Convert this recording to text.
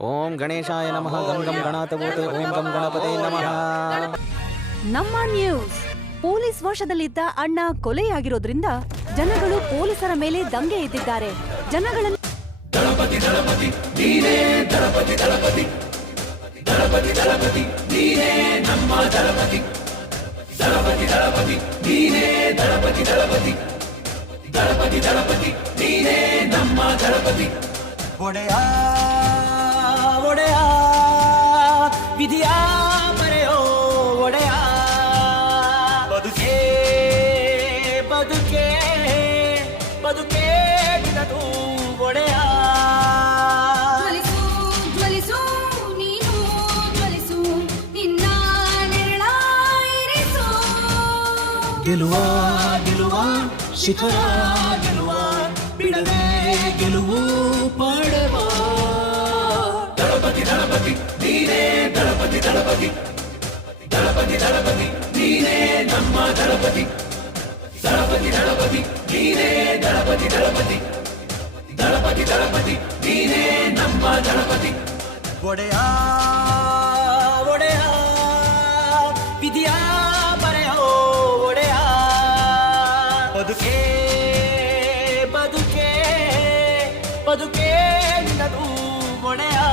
ಓಂ ಗಣೇಶಾಯ ನಮಃ ಗಂ ಗಂ ಗಣಾತಭೂತ ಓಂ ಗಂ ಗಣಪತಿ ನಮಃ. ನಮ್ಮ ನ್ಯೂಸ್. ಪೊಲೀಸ್ ವಶದಲ್ಲಿದ್ದ ಅಣ್ಣ ಕೊಲೆಯಾಗಿರೋದ್ರಿಂದ ಜನಗಳು ಪೊಲೀಸರ ಮೇಲೆ ದಂಗೆ ಎದ್ದಿದ್ದಾರೆ. ಜನಗಳನ್ನು ಒಡೆಯ ಒಡೆಯ. ವಿಧಿಯ ಮರೆಯೋ ಒಡೆಯ. ಬದುಕೇ. ಬದುಕೇ. ಬದುಕೇ ಬಿಡದು ಒಡೆಯ. ಗೆಲುವ ಗೆಲುವ ಶಿಖರ ಗೆಲುವ ಬಿಡದೆ ಗೆಲುವು ಪಡೆವ దళపతి. దళపతి దళపతి నీనే నమ్మ దళపతి. దళపతి దళపతి నీనే దళపతి దళపతి. దళపతి దళపతి నీనే నమ్మ దళపతి. ఒడయా ఒడయా విధియా మరయో ఒడయా. బతుకే బతుకే ఒడయా.